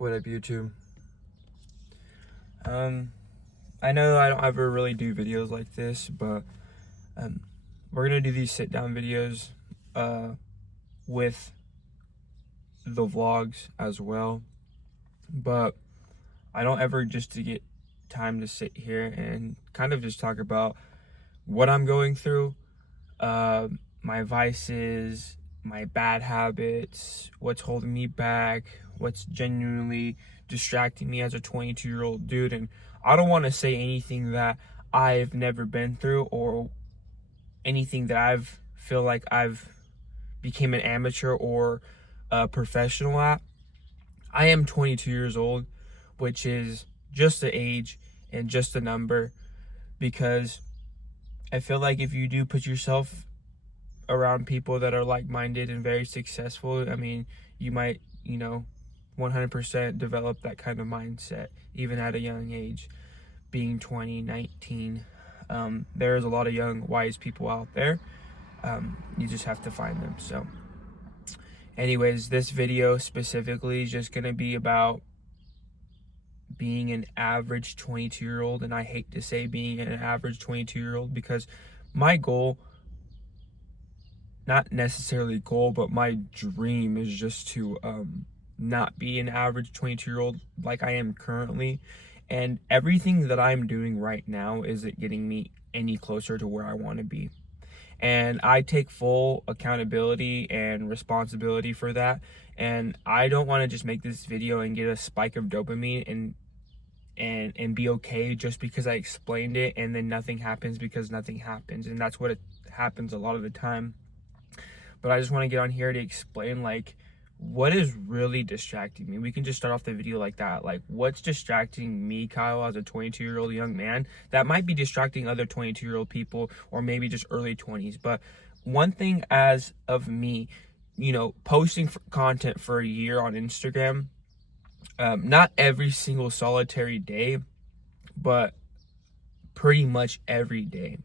What up, YouTube? I know I don't ever really do videos like this, but we're gonna do these sit-down videos with the vlogs as well. But I don't ever just to get time to sit here and kind of just talk about what I'm going through, my vices, my bad habits, what's holding me back, what's genuinely distracting me as a 22-year-old dude. And I don't want to say anything that I've never been through or anything that I've feel like I've became an amateur or a professional at. I am 22 years old, which is just the age and just a number, because I feel like if you do put yourself around people that are like-minded and very successful, I mean, you might, 100% develop that kind of mindset, even at a young age, being 20, 19. There's a lot of young, wise people out there. You just have to find them. So anyways, this video specifically is just going to be about being an average 22-year-old. And I hate to say being an average 22-year-old, because my goal, not necessarily goal, but my dream is just to not be an average 22-year-old like I am currently. And everything that I'm doing right now isn't getting me any closer to where I want to be. And I take full accountability and responsibility for that. And I don't want to just make this video and get a spike of dopamine and be okay just because I explained it, and then nothing happens because nothing happens. And that's what it happens a lot of the time. But I just want to get on here to explain, like, what is really distracting me. We can just start off the video like that. Like, what's distracting me, Kyle, as a 22-year-old young man that might be distracting other 22-year-old people, or maybe just early 20s. But one thing as of me, posting content for a year on Instagram, not every single solitary day, but pretty much every day.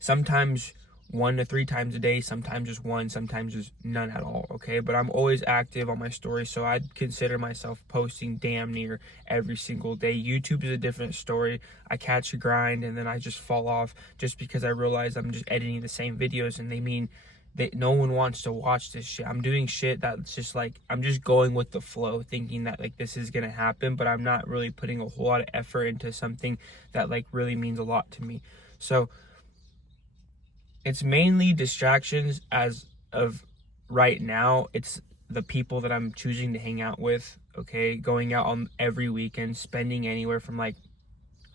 Sometimes 1 to 3 times a day, sometimes just one, sometimes just none at all, okay? But I'm always active on my stories, so I'd consider myself posting damn near every single day. YouTube is a different story. I catch a grind, and then I just fall off just because I realize I'm just editing the same videos, and they mean that no one wants to watch this shit. I'm doing shit that's just like, I'm just going with the flow, thinking that, like, this is gonna happen, but I'm not really putting a whole lot of effort into something that, like, really means a lot to me. So it's mainly distractions as of right now. It's the people that I'm choosing to hang out with, okay? Going out on every weekend, spending anywhere from like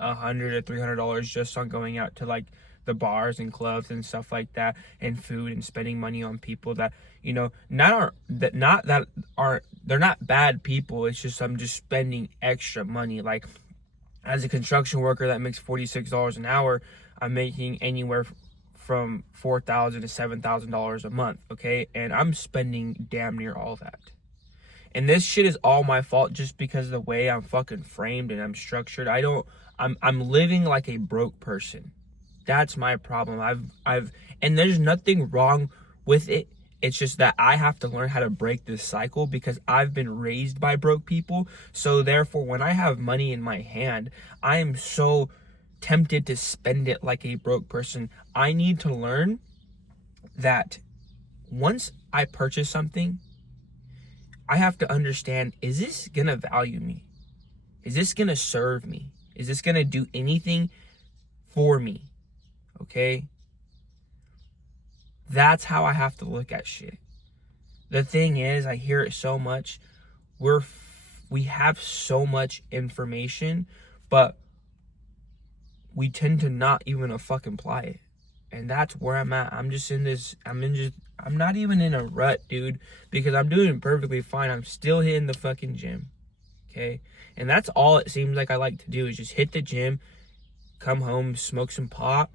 $100 to $300 just on going out to like the bars and clubs and stuff like that, and food, and spending money on people that, they're not bad people. It's just I'm just spending extra money. Like, as a construction worker that makes $46 an hour, I'm making anywhere from $4,000 to $7,000 a month, okay? And I'm spending damn near all that. And this shit is all my fault just because of the way I'm fucking framed and I'm structured. I'm living like a broke person. That's my problem. And there's nothing wrong with it. It's just that I have to learn how to break this cycle, because I've been raised by broke people. So therefore, when I have money in my hand, I am so tempted to spend it like a broke person. I need to learn that once I purchase something, I have to understand, is this gonna value me? Is this gonna serve me? Is this gonna do anything for me? Okay? That's how I have to look at shit. The thing is, I hear it so much. We have so much information, but we tend to not even fucking apply it. And that's where I'm at. I'm not even in a rut, dude, because I'm doing perfectly fine. I'm still hitting the fucking gym. Okay? And that's all it seems like I like to do, is just hit the gym, come home, smoke some pot.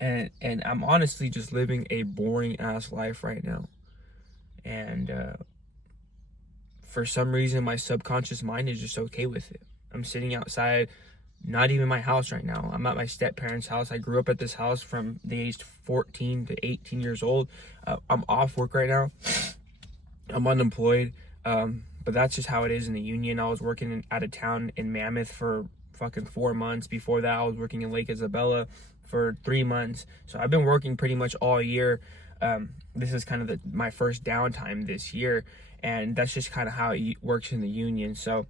And I'm honestly just living a boring ass life right now. And for some reason, my subconscious mind is just okay with it. I'm sitting outside, not even my house right now. I'm at my step-parents' house. I grew up at this house from the age 14 to 18 years old. I'm off work right now. I'm unemployed. But but that's just how it is in the union. I was working out of town in Mammoth for fucking 4 months. Before that, I was working in Lake Isabella for 3 months. So I've been working pretty much all year. This is kind of my first downtime this year, and that's just kind of how it works in the union. So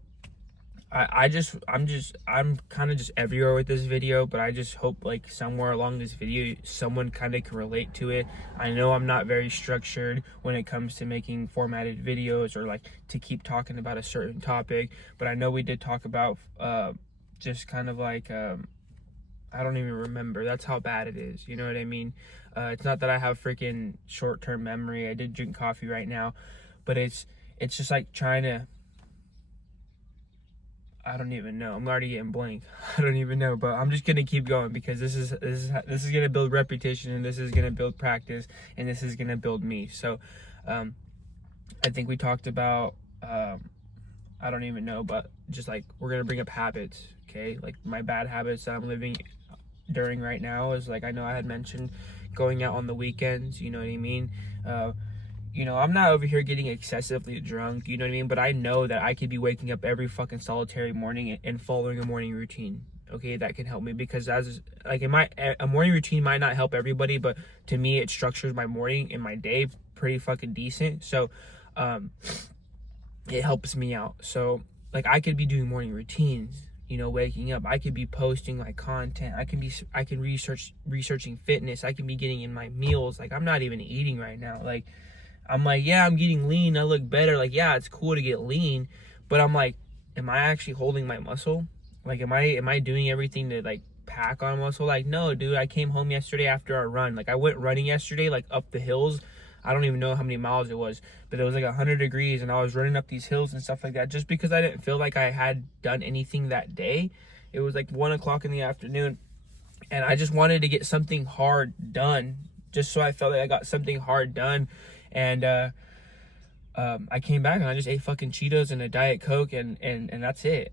I'm kind of just everywhere with this video, but I just hope like somewhere along this video someone kind of can relate to it. I know I'm not very structured when it comes to making formatted videos or like to keep talking about a certain topic, but I know we did talk about just kind of like I don't even remember. That's how bad it is, you know what I mean? It's not that I have freaking short-term memory. I did drink coffee right now, but it's just like trying to, I don't even know. I'm already getting blank. I don't even know, but I'm just gonna keep going because this is gonna build reputation, and this is gonna build practice, and this is gonna build me. So, I think we talked about I don't even know, but just like we're gonna bring up habits, okay? Like my bad habits that I'm living during right now is like I know I had mentioned going out on the weekends. You know what I mean? You know, I'm not over here getting excessively drunk, you know what I mean? But I know that I could be waking up every fucking solitary morning and following a morning routine, okay? That can help me because as, like, a morning routine might not help everybody, but to me, it structures my morning and my day pretty fucking decent. So, it helps me out. So, like, I could be doing morning routines, you know, waking up. I could be posting like content. I can researching fitness. I can be getting in my meals. Like, I'm not even eating right now. Like, I'm like, yeah, I'm getting lean. I look better. Like, yeah, it's cool to get lean, but I'm like, am I actually holding my muscle? Like, am I doing everything to like pack on muscle? Like, no, dude. I came home yesterday after our run. Like, I went running yesterday, like up the hills. I don't even know how many miles it was, but it was like 100 degrees, and I was running up these hills and stuff like that just because I didn't feel like I had done anything that day. It was like 1 o'clock in the afternoon, and I just wanted to get something hard done, just so I felt like I got something hard done. And I came back and I just ate fucking Cheetos and a Diet Coke, and that's it.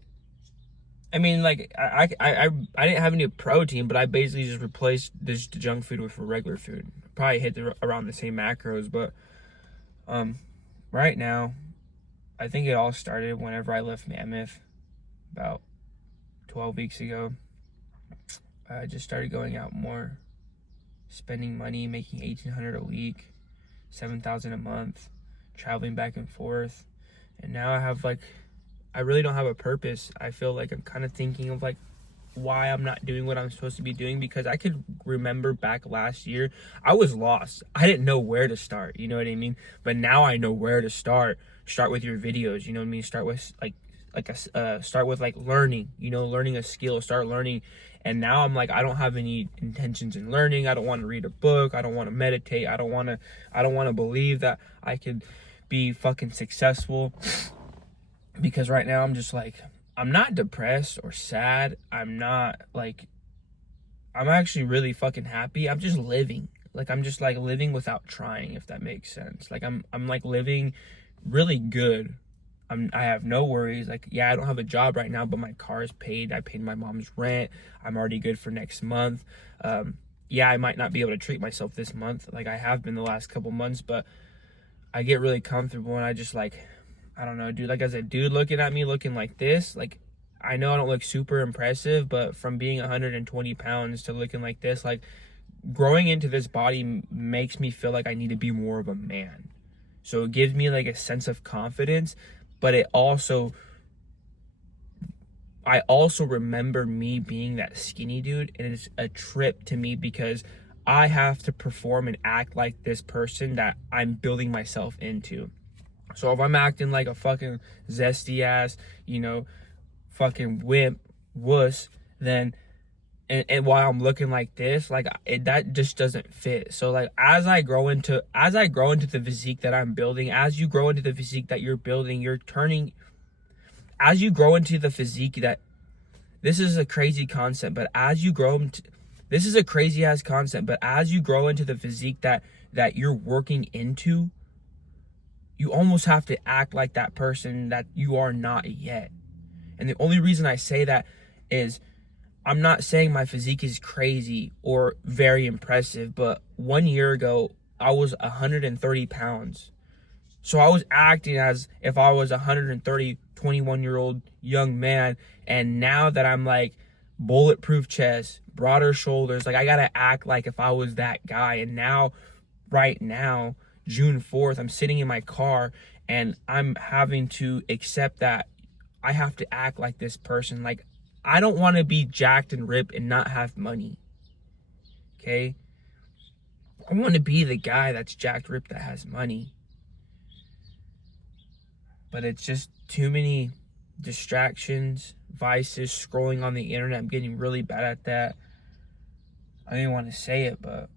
I mean, like, I didn't have any protein, but I basically just replaced this junk food with regular food. Probably hit around the same macros, but right now, I think it all started whenever I left Mammoth about 12 weeks ago. I just started going out more, spending money, making $1,800 a week, $7,000 a month, traveling back and forth, and now I really don't have a purpose. I feel like I'm kind of thinking of like why I'm not doing what I'm supposed to be doing, because I could remember back last year I was lost. I didn't know where to start, you know what I mean? But now I know where to start. Start with your videos, you know what I mean? Start with start with like learning, you know, learning a skill, start learning. And now I'm like, I don't have any intentions in learning. I don't want to read a book. I don't want to meditate. I don't want to believe that I could be fucking successful, because right now I'm just like, I'm not depressed or sad. I'm actually really fucking happy. I'm just living. Like, I'm just like living without trying, if that makes sense. Like, I'm like living really good. I have no worries. Like, yeah, I don't have a job right now, but my car is paid. I paid my mom's rent. I'm already good for next month. Yeah, I might not be able to treat myself this month like I have been the last couple months, but I get really comfortable, and I just like, I don't know, dude. Like, as a dude looking at me looking like this, like, I know I don't look super impressive, but from being 120 pounds to looking like this, like, growing into this body makes me feel like I need to be more of a man. So it gives me like a sense of confidence, but I also remember me being that skinny dude, and it's a trip to me because I have to perform and act like this person that I'm building myself into. So if I'm acting like a fucking zesty ass, you know, fucking wimp, wuss, then, and while I'm looking like this, like, that just doesn't fit. So like, as I grow into the physique that I'm building, as you grow into the physique that you're building, as you grow into the physique that, this is a crazy concept, but as you grow into, this is a crazy ass concept, but as you grow into the physique that you're working into, you almost have to act like that person that you are not yet. And the only reason I say that is, I'm not saying my physique is crazy or very impressive, but 1 year ago, I was 130 pounds. So I was acting as if I was 130, 21-year-old young man. And now that I'm like bulletproof chest, broader shoulders, like I gotta act like if I was that guy. And now, right now, June 4th, I'm sitting in my car and I'm having to accept that I have to act like this person. Like, I don't want to be jacked and ripped and not have money. Okay? I want to be the guy that's jacked, ripped, that has money. But it's just too many distractions, vices, scrolling on the internet. I'm getting really bad at that. I didn't want to say it, but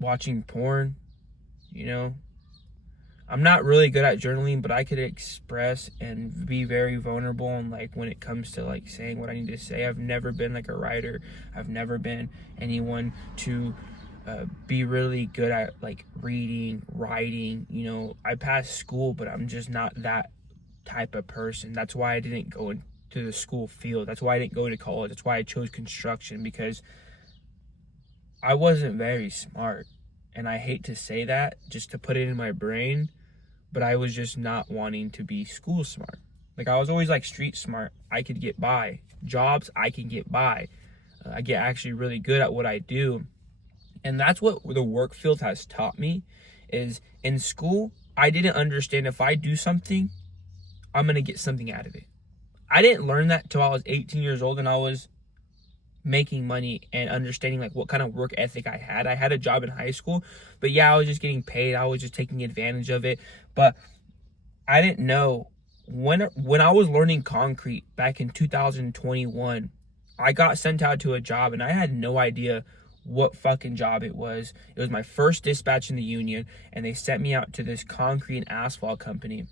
watching porn, you know. I'm not really good at journaling, but I could express and be very vulnerable. And like when it comes to like saying what I need to say, I've never been like a writer. I've never been anyone to be really good at like reading, writing. You know, I passed school, but I'm just not that type of person. That's why I didn't go into the school field. That's why I didn't go to college. That's why I chose construction, because I wasn't very smart. And I hate to say that just to put it in my brain, but I was just not wanting to be school smart. Like I was always like street smart. I could get by. Jobs, I can get by. I get actually really good at what I do. And that's what the work field has taught me, is in school, I didn't understand if I do something, I'm going to get something out of it. I didn't learn that till I was 18 years old and I was making money and understanding like what kind of work ethic I had. I had a job in high school, but yeah, I was just getting paid. I was just taking advantage of it. But I didn't know when I was learning concrete back in 2021, I got sent out to a job and I had no idea what fucking job it was. It was my first dispatch in the union, and they sent me out to this concrete and asphalt company.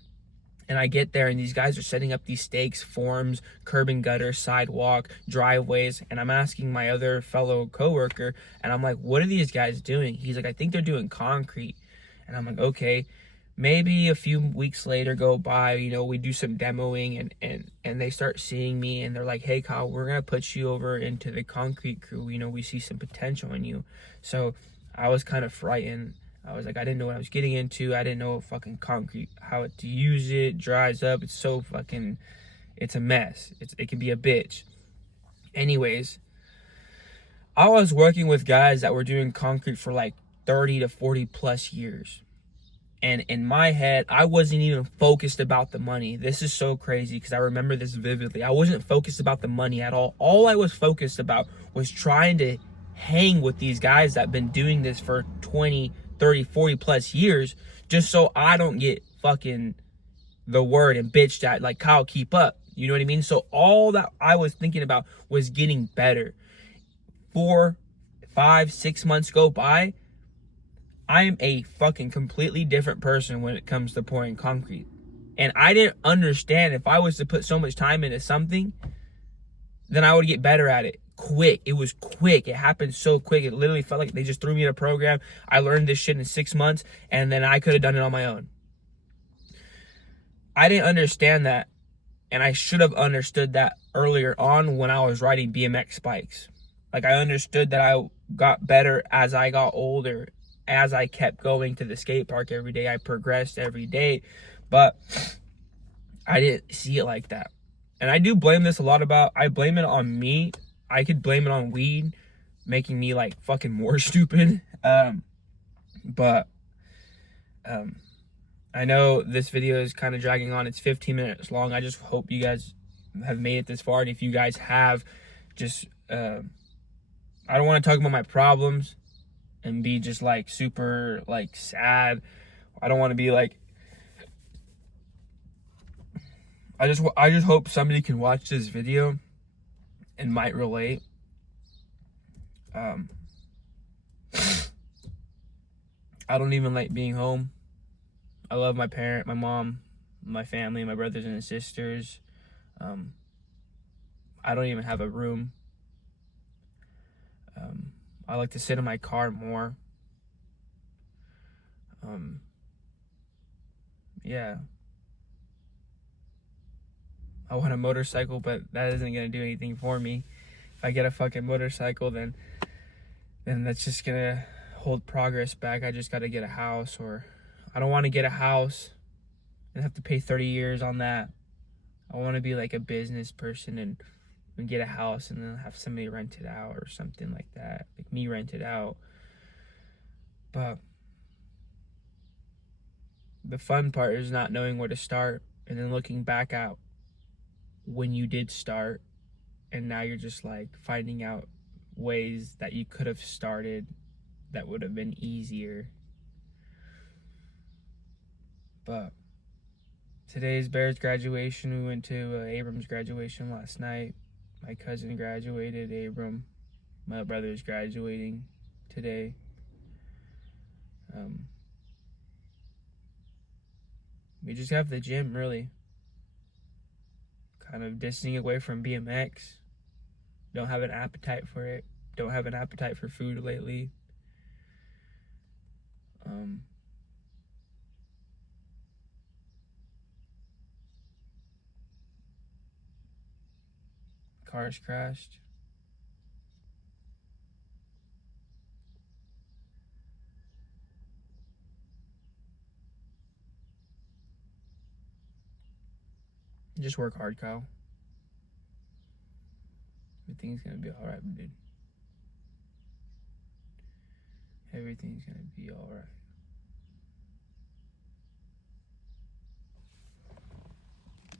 And I get there and these guys are setting up these stakes, forms, curb and gutter, sidewalk, driveways. And I'm asking my other fellow coworker, and I'm like, what are these guys doing? He's like, I think they're doing concrete. And I'm like, okay. Maybe a few weeks later go by, you know, we do some demoing and they start seeing me and they're like, hey Kyle, we're going to put you over into the concrete crew. You know, we see some potential in you. So I was kind of frightened. I was like, I didn't know what I was getting into. I didn't know fucking concrete, how to use it, dries up. It's so fucking, it's a mess. It can be a bitch. Anyways, I was working with guys that were doing concrete for like 30 to 40 plus years. And in my head, I wasn't even focused about the money. This is so crazy because I remember this vividly. I wasn't focused about the money at all. All I was focused about was trying to hang with these guys that have been doing this for 20, 30, 40 plus years, just so I don't get fucking the word and bitched at like, Kyle, keep up. You know what I mean? So all that I was thinking about was getting better. 4, 5, 6 months go by. I am a fucking completely different person when it comes to pouring concrete. And I didn't understand if I was to put so much time into something, then I would get better at it. Quick. It was quick. It happened so quick. It literally felt like they just threw me in a program. I learned this shit in 6 months, and then I could have done it on my own. I didn't understand that, and I should have understood that earlier on when I was riding BMX bikes. Like, I understood that I got better as I got older. As I kept going to the skate park every day, I progressed every day, but I didn't see it like that. And I do blame this a lot I blame it on me. I could blame it on weed, making me like fucking more stupid. But I know this video is kind of dragging on. It's 15 minutes long. I just hope you guys have made it this far. And if you guys have, just, I don't want to talk about my problems and be just like super like sad. I don't want to be like, I just hope somebody can watch this video and might relate. I don't even like being home. I love my parent, my mom, my family, my brothers and sisters. I don't even have a room. I like to sit in my car more. Yeah. I want a motorcycle, but that isn't gonna do anything for me. If I get a fucking motorcycle, then that's just gonna hold progress back. I just gotta get a house, or I don't want to get a house and have to pay 30 years on that. I want to be like a business person and get a house and then have somebody rent it out or something like that. Like me rent it out. But the fun part is not knowing where to start and then looking back at when you did start, and now you're just like finding out ways that you could have started that would have been easier. But today's Bears graduation. We went to Abram's graduation last night. My cousin graduated, Abram. My brother's graduating today. We just have the gym, really. Kind of distancing away from BMX. Don't have an appetite for it. Don't have an appetite for food lately. Cars crashed. Just work hard, Kyle. Everything's gonna be alright, dude. Everything's gonna be alright.